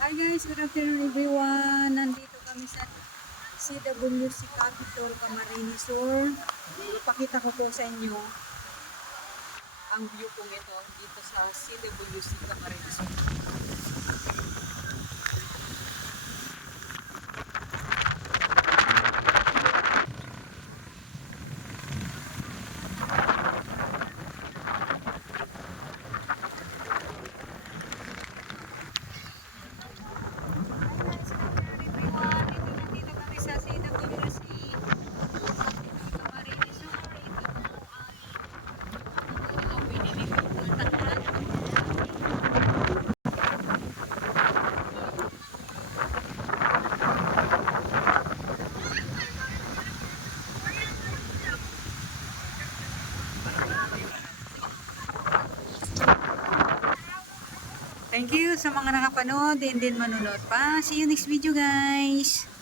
Hi guys, good afternoon everyone. Nandito kami sa CWC Capitol, Camarines Sur. Ipakita ko po sa inyo ang view po ito dito sa CWC Camarines Sur. Nandito kami sa CWC Camarines Sur. Ito po ang pinili ko puntahan. Thank you sa mga nakapanood and din manunod pa. See you next video guys!